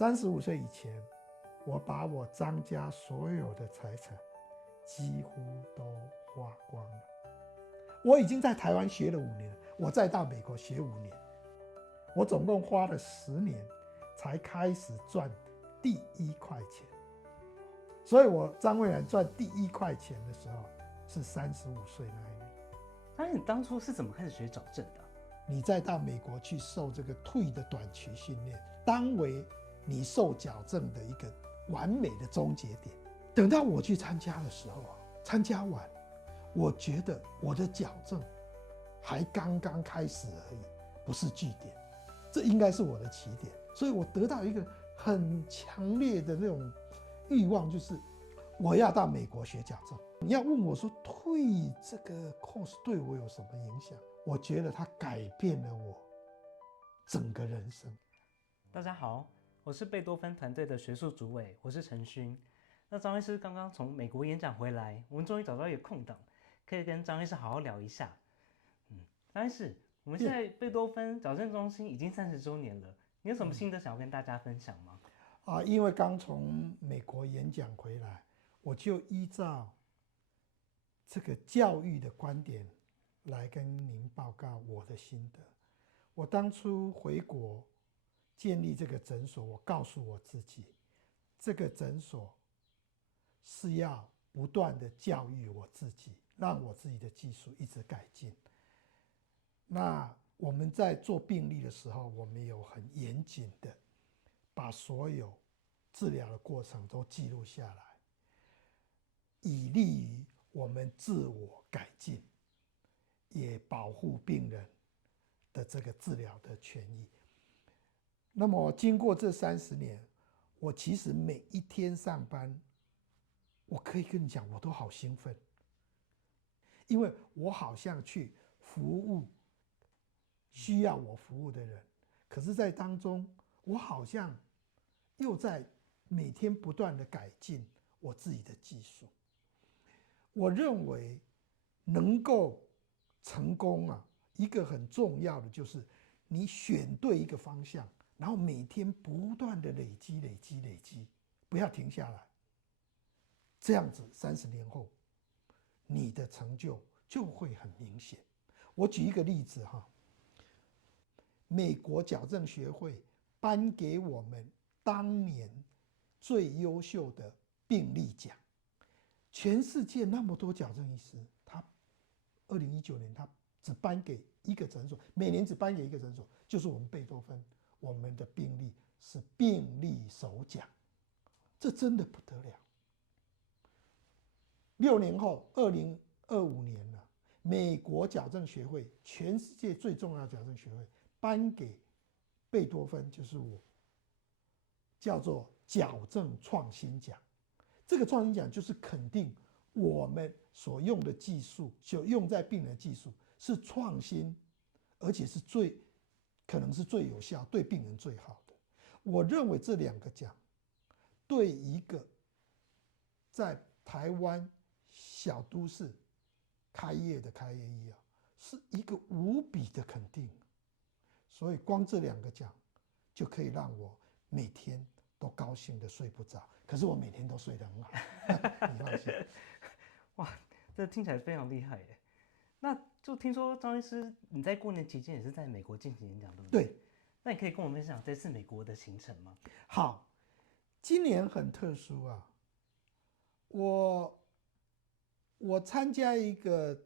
35岁以前，我把我张家所有的财产几乎都花光了。我已经在台湾学了5年，我再到美国学5年，我总共花了10年才开始赚第1块钱。所以我张蔚然赚第1块钱的时候是35岁那一年。那你当初是怎么开始学矫正的？你再到美国去受这个退的短期训练，当为你受矫正的一个完美的终结点。等到我去参加的时候，参加完，我觉得我的矫正还刚刚开始而已，不是句点，这应该是我的起点。所以我得到一个很强烈的那种欲望，就是我要到美国学矫正。你要问我说退这个 course 对我有什么影响？我觉得它改变了我整个人生。大家好，我是贝多芬团队的学术主委，我是陈勋。那张医师刚刚从美国演讲回来，我们终于找到一个空档，可以跟张医师好好聊一下。张医师，我们现在贝多芬矫正中心已经30周年了，你有什么心得想要跟大家分享吗？因为刚从美国演讲回来，我就依照这个教育的观点来跟您报告我的心得。我当初回国建立这个诊所，我告诉我自己，这个诊所是要不断的教育我自己，让我自己的技术一直改进。那我们在做病历的时候，我们有很严谨的把所有治疗的过程都记录下来，以利于我们自我改进，也保护病人的这个治疗的权益。那么经过这30年，我其实每一天上班，我可以跟你讲，我都好兴奋，因为我好像去服务需要我服务的人，可是在当中，我好像又在每天不断的改进我自己的技术。我认为能够成功一个很重要的就是你选对一个方向，然后每天不断的累积，不要停下来。这样子30年后，你的成就就会很明显。我举一个例子美国矫正学会颁给我们当年最优秀的病历奖。全世界那么多矫正医师，他2019年他只颁给一个诊所，每年只颁给一个诊所，就是我们贝多芬，我们的病历是病历首奖，这真的不得了。6年后，2025年了，美国矫正学会，全世界最重要的矫正学会颁给贝多芬，就是我，叫做矫正创新奖。这个创新奖就是肯定我们所用的技术，就用在病人的技术是创新，而且是可能是最有效，对病人最好的。我认为这2个奖对一个在台湾小都市开业的开业医是一个无比的肯定。所以光这2个奖就可以让我每天都高兴的睡不着，可是我每天都睡得很好，你放心。哇，这听起来非常厉害耶！那就听说张医师你在过年期间也是在美国进行演讲，对不对？对。那你可以跟我们分享这次美国的行程吗？好，今年很特殊我参加一个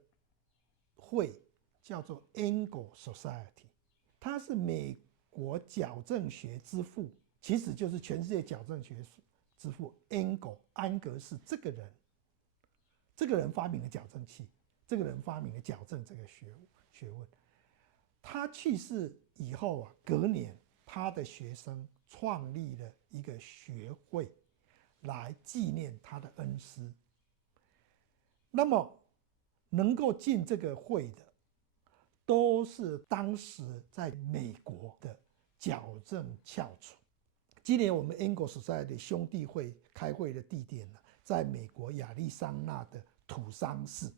会，叫做 Angle Society， 它是美国矫正学之父，其实就是全世界矫正学之父 Angle 安格士这个人发明了矫正器，这个人发明了矫正这个学问。他去世以后隔年他的学生创立了一个学会来纪念他的恩师。那么能够进这个会的都是当时在美国的矫正翘楚。今年我们 Angle Society 兄弟会开会的地点在美国亚利桑那的土桑市。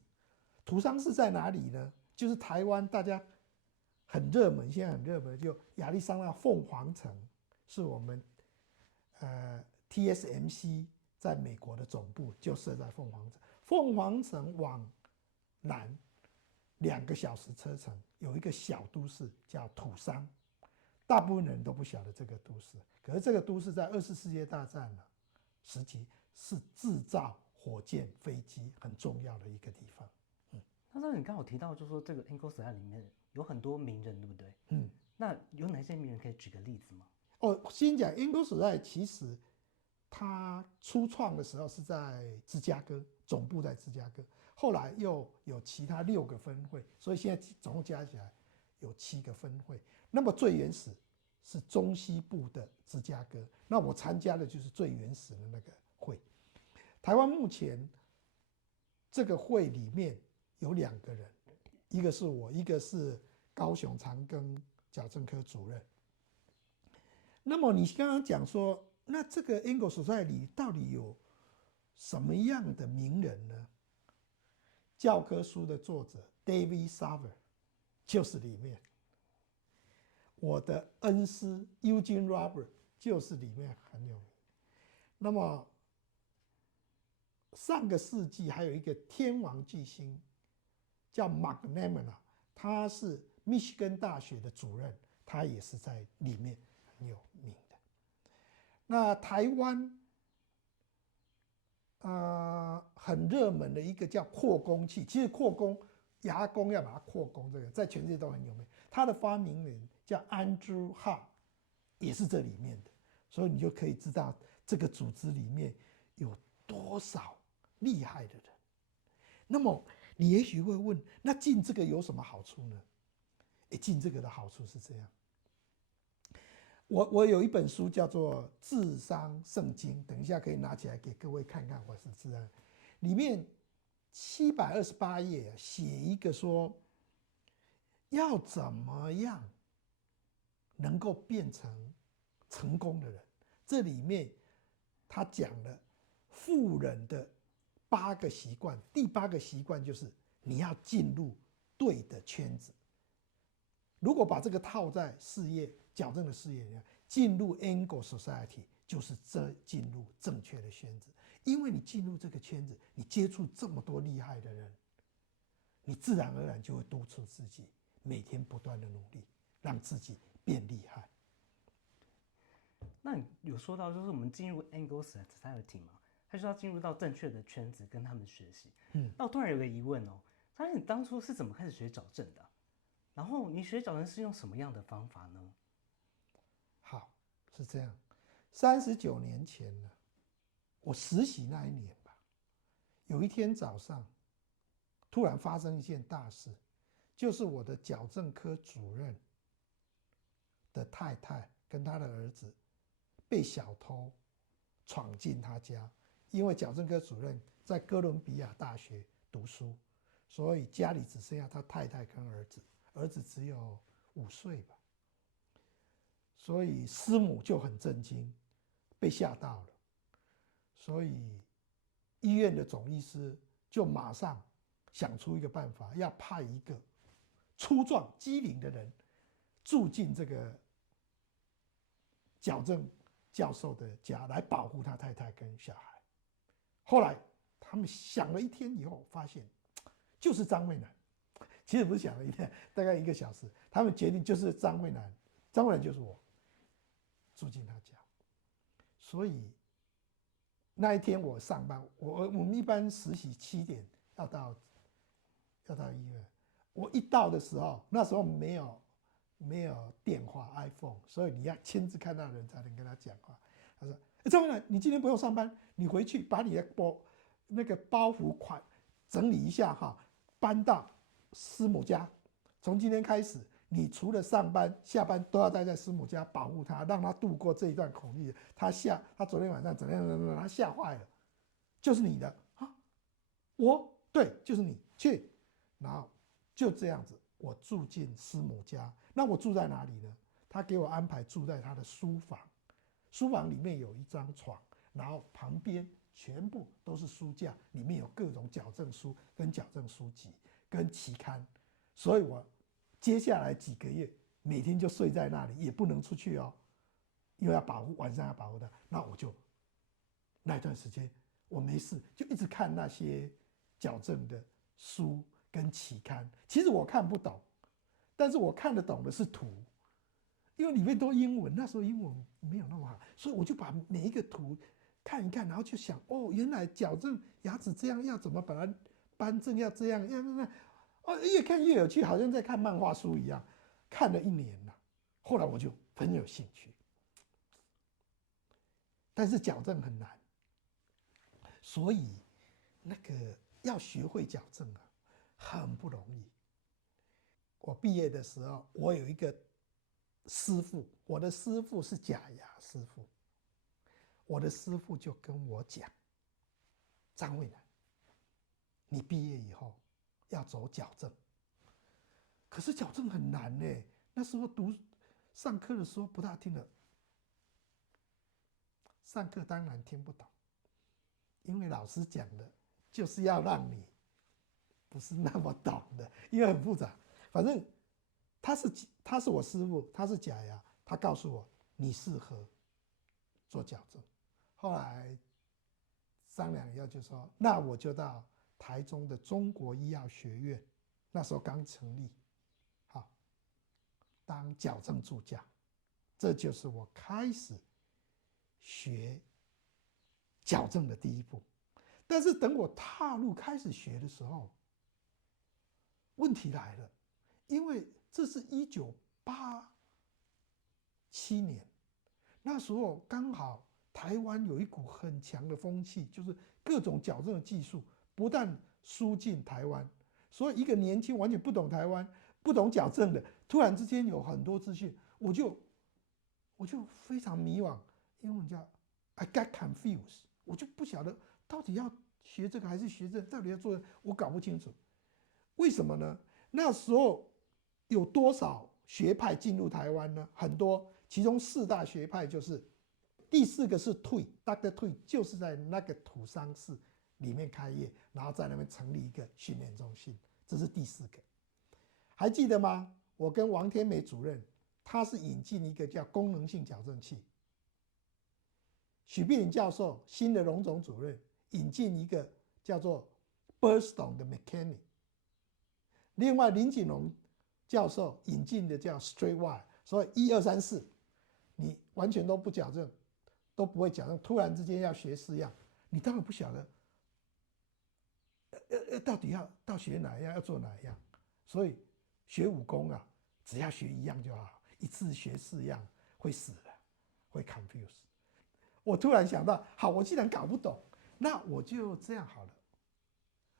土桑市在哪里呢？就是台湾大家很热门，现在很热门，就亚利桑那凤凰城是我们 TSMC 在美国的总部就设在凤凰城。凤凰城往南2个小时车程有一个小都市叫土桑，大部分人都不晓得这个都市。可是这个都市在24世纪大战时期是制造火箭、飞机很重要的一个地方。那你刚好提到，就是说这个 Ingolstadt 里面有很多名人，对不对？嗯，那有哪些名人可以举个例子吗？先讲英国时代，其实它初创的时候是在芝加哥，总部在芝加哥，后来又有其他6个分会，所以现在总共加起来有7个分会。那么最原始是中西部的芝加哥，那我参加的就是最原始的那个会。台湾目前这个会里面有2个人，一个是我，一个是高雄长庚矫正科主任。那么你刚刚讲说，那这个 Ingolstadt 里到底有什么样的名人呢？教科书的作者 David Sarver 就是里面，我的恩师 Eugene Robert 就是里面很有名。那么上个世纪还有一个天王巨星叫 McNamara， 他是密西根大学的主任，他也是在里面很有名的。那台湾很热门的一个叫扩工器，其实扩工牙工要把它扩工，这个在全世界都很有名。他的发明人叫 Andrew Hart， 也是这里面的，所以你就可以知道这个组织里面有多少厉害的人。那么你也许会问，那进这个有什么好处呢？进这个的好处是这样。我有一本书叫做《智商圣经》，等一下可以拿起来给各位看看。我是自然，里面728页写一个说，要怎么样能够变成成功的人。这里面他讲了富人的8个习惯，第8个习惯就是你要进入对的圈子。如果把这个套在事业矫正的事业里面，进入 Ingolstadt 就是进入正确的圈子，因为你进入这个圈子，你接触这么多厉害的人，你自然而然就会督促自己每天不断的努力，让自己变厉害。那你有说到，就是我们进入 Ingolstadt Society 嘛，他就要进入到正确的圈子，跟他们学习。那我突然有个疑问哦，张你当初是怎么开始学矫正的？然后你学矫正是用什么样的方法呢？好，是这样，39年前呢，我实习那一年吧，有一天早上，突然发生一件大事，就是我的矫正科主任的太太跟他的儿子被小偷闯进他家，因为矫正科主任在哥伦比亚大学读书，所以家里只剩下他太太跟儿子。儿子只有5岁吧，所以师母就很震惊，被吓到了，所以医院的总医师就马上想出一个办法，要派一个粗壮机灵的人住进这个矫正教授的家，来保护他太太跟小孩。后来他们想了一天以后，发现就是张惠南。其实不是想了一天，大概1个小时，他们决定就是张惠南，张惠南就是我，住进他家。所以那一天我上班，我们一般实习7点要到医院。我一到的时候，那时候没有电话 iPhone， 所以你要亲自看到人才能跟他讲话。他说：“张惠南，你今天不用上班，你回去把你的包袱款整理一下哈，搬到师母家，从今天开始，你除了上班、下班都要待在师母家保护他，让他度过这一段恐惧。他昨天晚上怎样，他吓坏了，就是你的啊，对，就是你去，然后就这样子，我住进师母家。那我住在哪里呢？他给我安排住在他的书房，书房里面有一张床，然后旁边全部都是书架，里面有各种矫正书跟矫正书籍。跟期刊，所以我接下来几个月每天就睡在那里，也不能出去哦。因为要保护晚上要保护它，那我就那段时间我没事就一直看那些矫正的书跟期刊。其实我看不懂，但是我看得懂的是图，因为里面都英文，那时候英文没有那么好，所以我就把每一个图看一看，然后就想，哦，原来矫正牙齿这样要怎么把它扳正，要这样，要那，哦，越看越有趣，好像在看漫画书一样。看了1年了，后来我就很有兴趣。但是矫正很难，所以那个要学会矫正啊，很不容易。我毕业的时候，我有一个师傅，我的师傅是假牙师傅，我的师傅就跟我讲，张卫南，你毕业以后要走矫正，可是矫正很难呢。那时候上课的时候不大听得，上课当然听不懂，因为老师讲的就是要让你不是那么懂的，因为很复杂。反正他是我师傅，他是假牙，他告诉我你适合做矫正。后来商量以后就说，那我就到台中的中国医药学院，那时候刚成立，好，当矫正助教。这就是我开始学矫正的第一步。但是等我踏入开始学的时候，问题来了，因为这是1987年，那时候刚好台湾有一股很强的风气，就是各种矫正的技术不但输进台湾，所以一个年轻完全不懂台湾、不懂矫正的，突然之间有很多资讯，我就非常迷惘，英文叫 I got confused， 我就不晓得到底要学这个还是学这个，到底要做，我搞不清楚。为什么呢？那时候有多少学派进入台湾呢？很多，其中4大学派就是第4个是Dr. Tui，就是在那个土桑市里面开业，然后在那边成立一个训练中心，这是第4个。还记得吗？我跟王天美主任，他是引进一个叫功能性矫正器。许碧林教授，新的荣总主任引进一个叫做 Burstone 的 mechanic。另外林锦龙教授引进的叫 Straight Wire， 所以1、2、3、4，你完全都不矫正，都不会矫正，突然之间要学4样，你当然不晓得，到底要学哪一样，要做哪一样。所以学武功啊，只要学1样就好，一次学4样会死的，会 confuse。我突然想到，好，我既然搞不懂，那我就这样好了，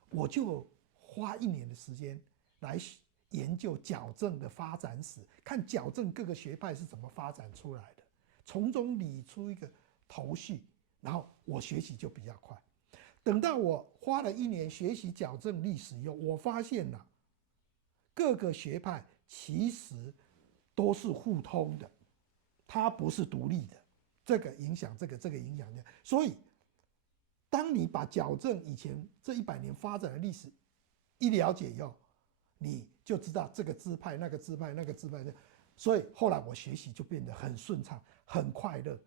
我就花1年的时间来研究矫正的发展史，看矫正各个学派是怎么发展出来的，从中理出一个头绪，然后我学习就比较快。等到我花了1年学习矫正历史以后，我发现了各个学派其实都是互通的，它不是独立的，这个影响这个，这个影响这个。所以当你把矫正以前这100年发展的历史一了解以后，你就知道这个支派、那个支派、那个支派。所以后来我学习就变得很顺畅、很快乐，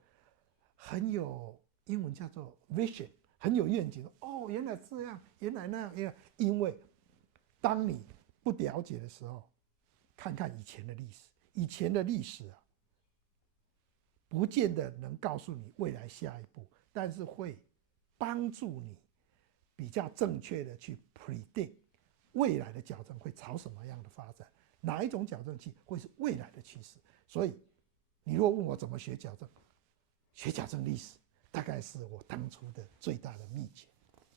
很有英文叫做 vision， 很有愿景。哦，原来这样，原来那样。因为当你不了解的时候，看看以前的历史，以前的历史啊，不见得能告诉你未来下一步，但是会帮助你比较正确的去 predict 未来的矫正会朝什么样的发展，哪一种矫正器会是未来的趋势。所以你如果问我怎么学矫正，学矫正历史大概是我当初的最大的秘诀。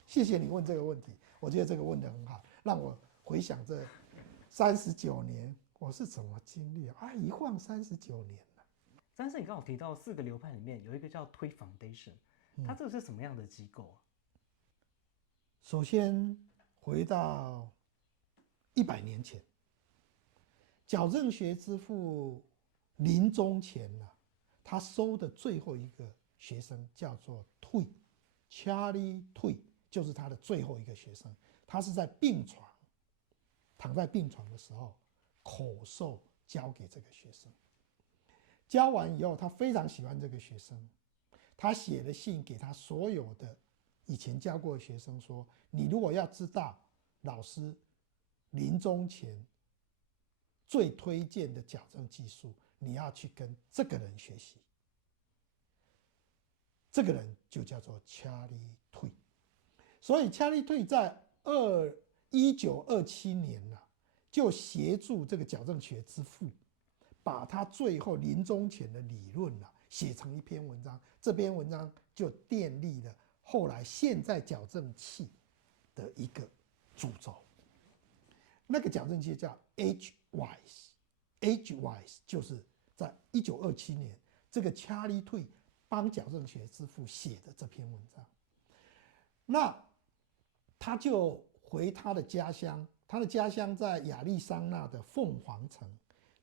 谢谢你问这个问题，我觉得这个问得很好，让我回想这39年我是怎么经历啊，一晃39年了。但是你刚好提到4个流派里面有一个叫推 Foundation，它这个是什么样的机构啊？首先回到100年前，矫正学之父临终前啊，他收的最后一个学生叫做Tui，Charlie Tui，就是他的最后一个学生。他是在病床，躺在病床的时候口授教给这个学生。教完以后，他非常喜欢这个学生，他写了信给他所有的以前教过的学生说：你如果要知道老师临终前最推荐的矫正技术，你要去跟这个人学习。这个人就叫做查理·退。所以查理·退在1927年就协助这个矫正学之父，把他最后临终前的理论写成一篇文章。这篇文章就奠定了后来现在矫正器的一个主轴。那个矫正器叫 Edgewise，Edgewise 就是在1927年这个查理·退帮矫正学之父写的这篇文章。那他就回他的家乡，他的家乡在亚利桑那的凤凰城，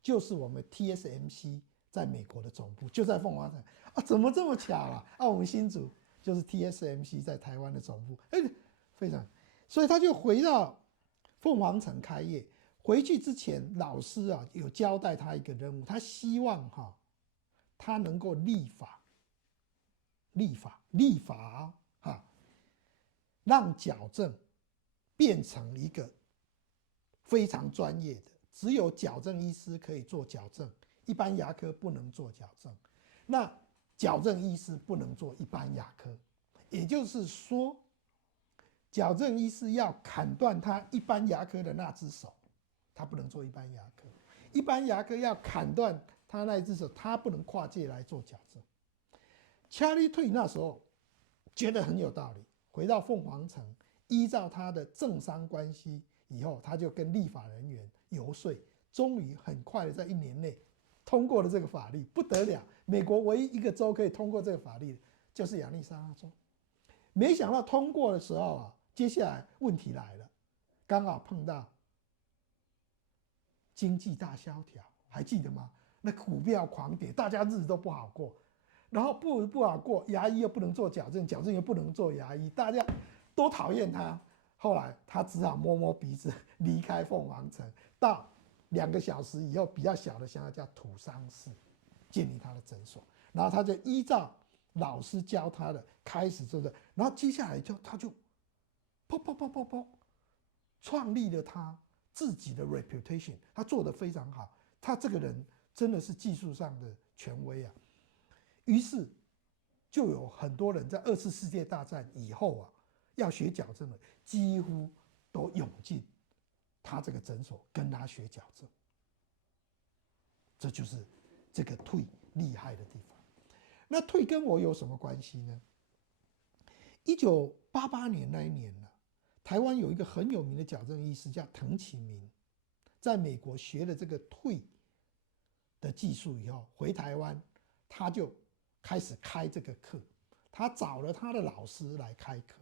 就是我们 TSMC 在美国的总部，就在凤凰城啊！怎么这么巧啊？我们新竹就是 TSMC 在台湾的总部，非常，所以他就回到凤凰城开业。回去之前，老师有交代他一个任务，他希望他能够立法让矫正变成一个非常专业的，只有矫正医师可以做矫正，一般牙科不能做矫正。那矫正医师不能做一般牙科，也就是说，矫正医师要砍断他一般牙科的那只手，他不能做一般牙科；一般牙科要砍断他那只手，他不能跨界来做矫正。查理·退那时候觉得很有道理，回到凤凰城，依照他的政商关系，以后他就跟立法人员游说，终于很快的在1年内通过了这个法律，不得了！美国唯一一个州可以通过这个法律，就是亚利桑那州。没想到通过的时候接下来问题来了，刚好碰到经济大萧条，还记得吗？那股票狂跌，大家日子都不好过。然后不好过，牙医又不能做矫正，矫正又不能做牙医，大家都讨厌他。后来他只好摸摸鼻子离开凤凰城，到2个小时以后比较小的乡下叫土桑市建立他的诊所。然后他就依照老师教他的开始做的，然后接下来他就砰，创立了他自己的 reputation， 他做得非常好。他这个人真的是技术上的权威啊。于是就有很多人在2次世界大战以后要学矫正的，几乎都涌进他这个诊所跟他学矫正。这就是这个退厉害的地方。那退跟我有什么关系呢？1988年那一年台湾有一个很有名的矫正医师叫滕启明，在美国学了这个退的技术以后，回台湾他就开始开这个课，他找了他的老师来开课，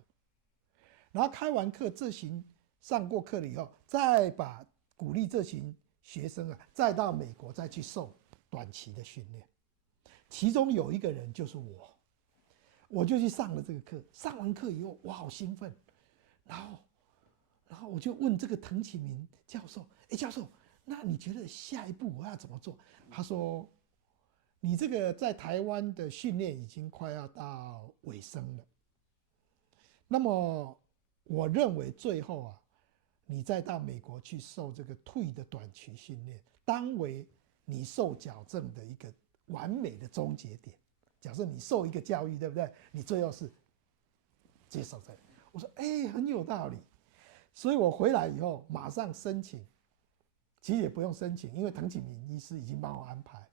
然后开完课，这群上过课了以后，再把鼓励这群学生再到美国再去受短期的训练。其中有一个人就是我就去上了这个课。上完课以后，我好兴奋，然后我就问这个滕启明教授：“教授，那你觉得下一步我要怎么做？”他说：“你这个在台湾的训练已经快要到尾声了，那么我认为最后你再到美国去受这个退的短期训练，当为你受矫正的一个完美的终结点。假设你受一个教育，对不对？你最后是接受这个。”我说：“很有道理。”所以我回来以后马上申请，其实也不用申请，因为滕启明医师已经帮我安排，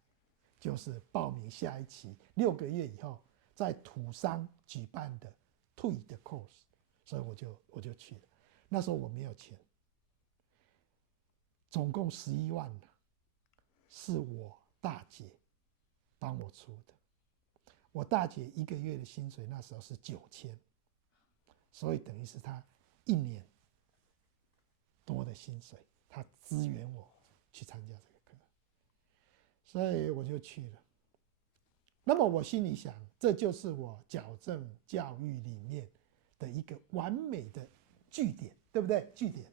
就是报名下一期6个月以后在土桑举办的退的 course， 所以我就去了。那时候我没有钱，总共11万是我大姐帮我出的。我大姐1个月的薪水那时候是9000，所以等于是她1年多的薪水，她支援我去参加这个课，所以我就去了。那么我心里想，这就是我矫正教育里面的一个完美的据点，对不对？据点。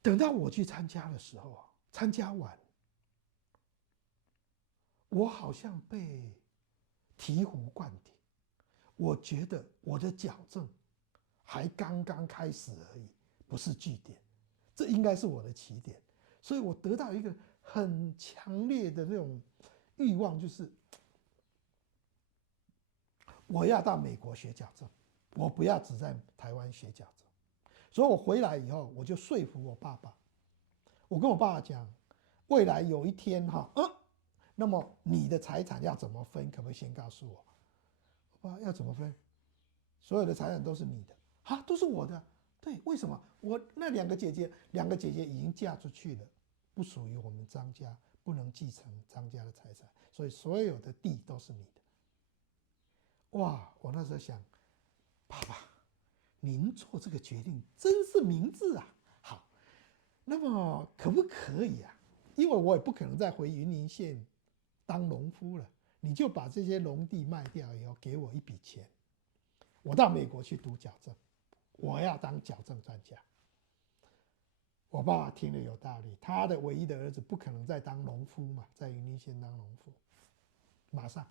等到我去参加的时候，参加完，我好像被醍醐灌顶。我觉得我的矫正还刚刚开始而已，不是句点，这应该是我的起点。所以我得到一个很强烈的那种欲望，就是我要到美国学矫正，我不要只在台湾学矫正。所以我回来以后，我就说服我爸爸，我跟我爸爸讲，未来有一天那么你的财产要怎么分，可不可以先告诉我？我爸要怎么分？所有的财产都是你的啊，都是我的。对，为什么？我那两个姐姐已经嫁出去了，不属于我们张家，不能继承张家的财产，所以所有的地都是你的。哇，我那时候想，爸爸，您做这个决定真是明智啊。好，那么可不可以啊？因为我也不可能再回云林县当农夫了，你就把这些农地卖掉以后，给我一笔钱，我到美国去读矫正，我要当矫正专家。我爸爸听了有道理，他的唯一的儿子不可能再当农夫嘛，在云林县当农夫，马上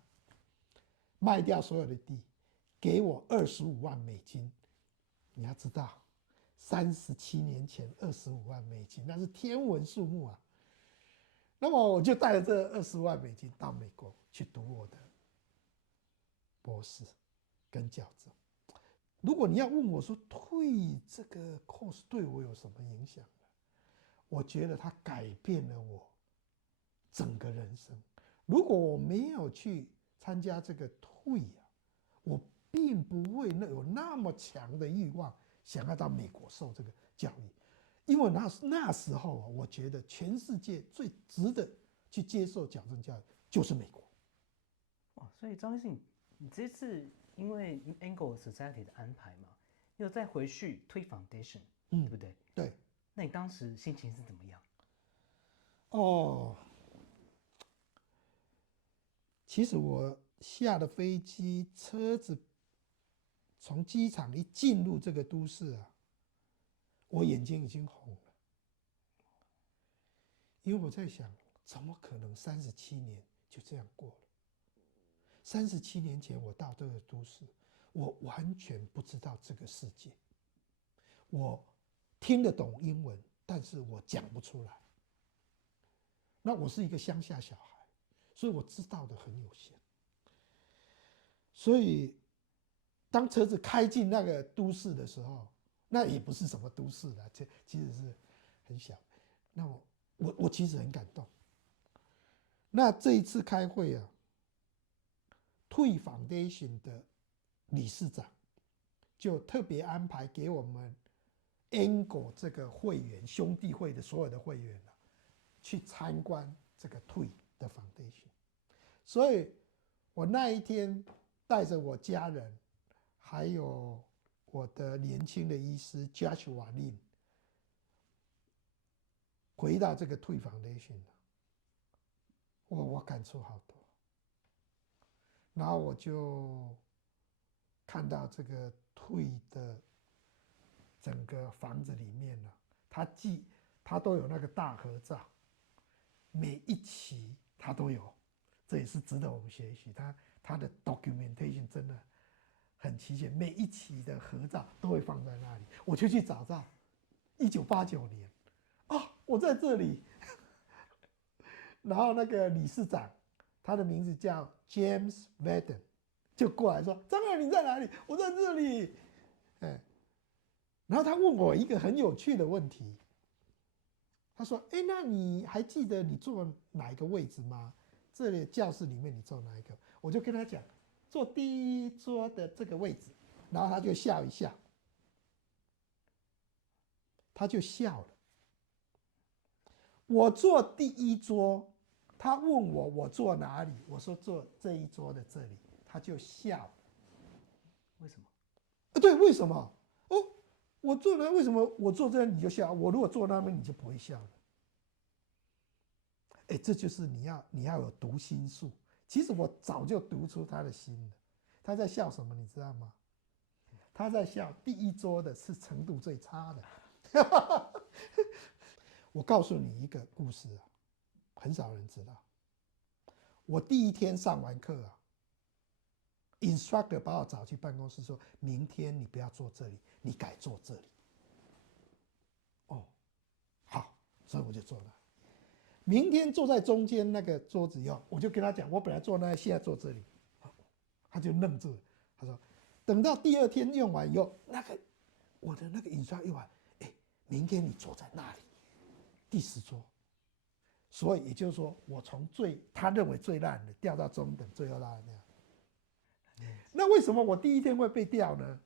卖掉所有的地，给我$25万。你要知道，37年前$25万，那是天文数目啊。那么我就带着这$20万到美国去读我的博士跟矫正。如果你要问我说退这个 course 对我有什么影响呢？我觉得它改变了我整个人生。如果我没有去参加这个退我并不会有那么强的欲望想要到美国受这个教育，因为那时候我觉得全世界最值得去接受矫正教育就是美国。哇，所以张医师，你这次因为 Angle Society 的安排嘛，又再回去推 Foundation，对不对？对。那你当时心情是怎么样？其实我下了飞机，车子从机场一进入这个都市啊，我眼睛已经红了，因为我在想，怎么可能37年就这样过了？37年前我到这个都市，我完全不知道这个世界，我听得懂英文，但是我讲不出来。那我是一个乡下小孩，所以我知道的很有限。所以，当车子开进那个都市的时候，那也不是什么都市了，其实是很小。那我其实很感动。那这一次开会啊，退 Foundation 的理事长就特别安排给我们 Angle 这个会员兄弟会的所有的会员去参观这个退的 Foundation。所以我那一天带着我家人，还有我的年轻的医师 Joshua Lin 回到这个退 Foundation， 我感触好多。然后我就看到这个退的整个房子里面呢，它都有那个大合照，每一期它都有，这也是值得我们学习。它的 documentation 真的很齐全，每一期的合照都会放在那里。我就去找到1989年，我在这里。然后那个理事长，他的名字叫 James Vaden， 就过来说：“张远你在哪里？我在这里。”然后他问我一个很有趣的问题，他说：“那你还记得你坐哪一个位置吗？这里教室里面你坐哪一个？”我就跟他讲，坐第一桌的这个位置，然后他就笑一笑，他就笑了。我坐第一桌，他问我坐哪里，我说坐这一桌的这里，他就笑了。为什么？对，为什么？我坐那，为什么我坐这你就笑？我如果坐那边你就不会笑了。这就是你要有读心术。其实我早就读出他的心了。他在笑什么，你知道吗？他在笑第一桌的是程度最差的。我告诉你一个故事啊，很少人知道。我第一天上完课啊，instructor 把我找去办公室说，明天你不要坐这里，你改坐这里。哦，好，所以我就坐那。明天坐在中间那个桌子以后，我就跟他讲，我本来坐那，现在坐这里。他就愣住了，他说，等到第二天用完以后，我的那个印刷用完，明天你坐在那里，第10桌。所以也就是说，我从他认为最烂的调到中等，最后拉那样。那为什么我第一天会被调呢？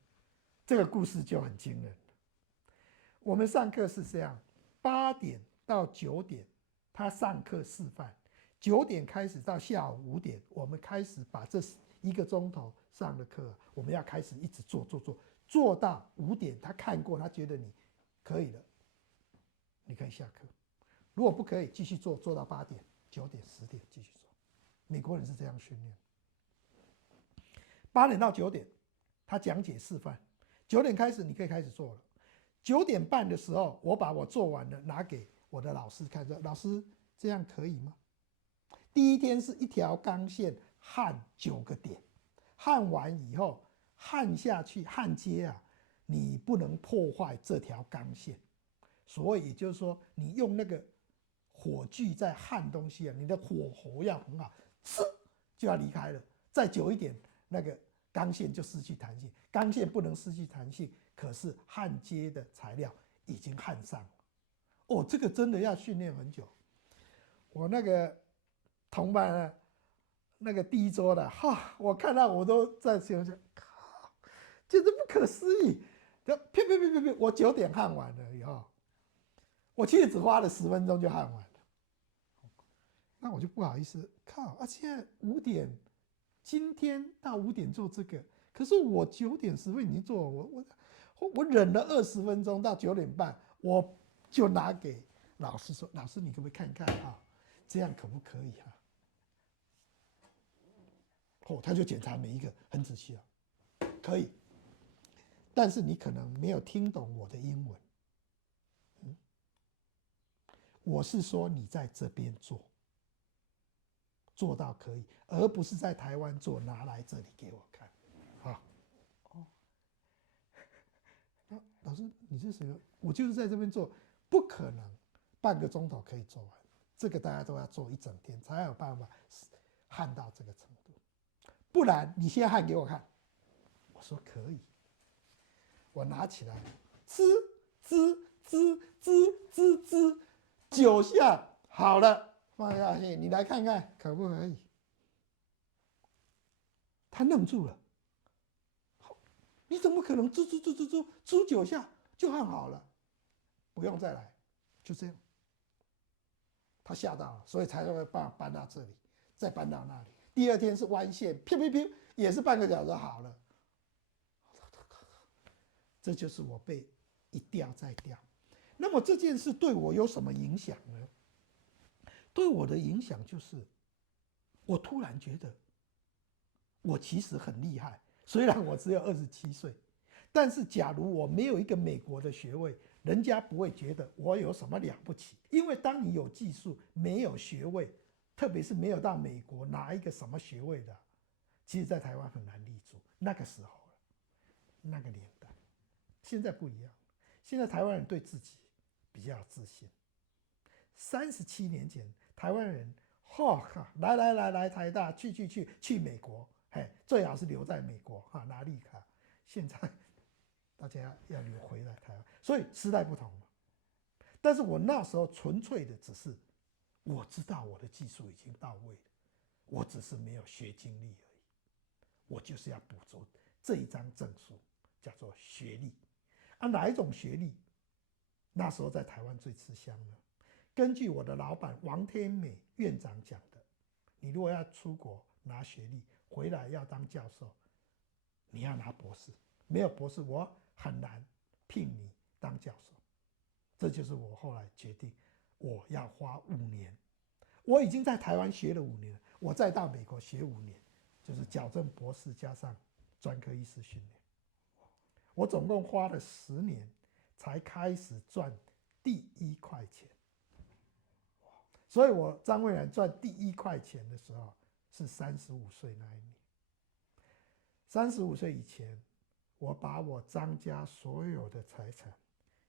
这个故事就很惊人。我们上课是这样，8点到9点，他上课示范，9点开始到下午5点，我们开始把这1个钟头上的课，我们要开始一直做到5点，他看过，他觉得你可以了，你可以下课。如果不可以，继续做到8点、9点、10点继续做。美国人是这样训练。8点到9点，他讲解示范。9点开始，你可以开始做了。9点半的时候，我把我做完了拿给我的老师看，说：“老师，这样可以吗？”第一天是一条钢线焊9个点，焊完以后焊下去，焊接啊，你不能破坏这条钢线，所以也就是说，你用那个火炬在焊东西啊，你的火候要很好，就要离开了。再久一点，那个钢线就失去弹性。钢线不能失去弹性，可是焊接的材料已经焊上了。哦，这个真的要训练很久。我那个同伴呢，那个第一桌的，我看到我都在想，靠，简直不可思议！呸！我9点焊完了以后，我其实只花了10分钟就焊完了。那我就不好意思，现在5点，今天到5点做这个，可是我9点10分已经做，我忍了20分钟到9点半，我就拿给老师说，老师你可不可以看看啊，这样可不可以啊？他就检查每一个很仔细啊，可以，但是你可能没有听懂我的英文，我是说你在这边做到可以，而不是在台湾做，拿来这里给我看，老师，你是谁？我就是在这边做，不可能半个钟头可以做完，这个大家都要做1整天才有办法焊到这个程度，不然你现在焊给我看。我说可以，我拿起来，9下好了，放下去，你来看看可不可以？他愣住了。你怎么可能租9下就焊好了？不用再来，就这样。他吓到了，所以才会把搬到这里，再搬到那里。第二天是弯线，也是半个小时好了。这就是我被一调再调。那么这件事对我有什么影响呢？对我的影响就是，我突然觉得我其实很厉害。虽然我只有27岁，但是假如我没有一个美国的学位，人家不会觉得我有什么了不起。因为当你有技术没有学位，特别是没有到美国拿一个什么学位的，其实在台湾很难立足。那个时候了，那个年代，现在不一样。现在台湾人对自己比较自信。37年前，台湾人来台大，去美国，最好是留在美国拿绿卡。现在大家要留回来台湾，所以时代不同了。但是我那时候纯粹的只是，我知道我的技术已经到位了，我只是没有学经历而已。我就是要补足这一张证书，叫做学历。哪一种学历？那时候在台湾最吃香了。根据我的老板王天美院长讲的，你如果要出国拿学历，回来要当教授，你要拿博士，没有博士我很难聘你当教授。这就是我后来决定，我要花5年。我已经在台湾学了5年，我再到美国学5年，就是矫正博士加上专科医师训练。我总共花了10年才开始赚第1块钱。所以我张蔚然赚第1块钱的时候，是35岁那一年。35岁以前，我把我张家所有的财产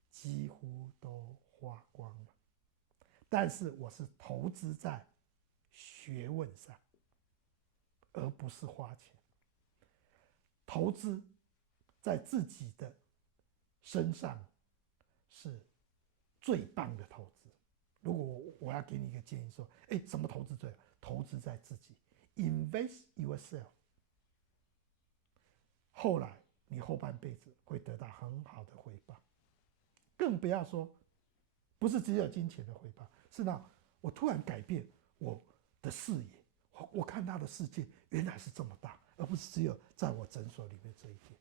几乎都花光了，但是我是投资在学问上，而不是花钱。投资在自己的身上是最棒的投资。如果我要给你一个建议说，什么投资最好？投资在自己 ，invest yourself。后来你后半辈子会得到很好的回报，更不要说，不是只有金钱的回报，是那我突然改变我的视野，我看他的世界原来是这么大，而不是只有在我诊所里面这一点。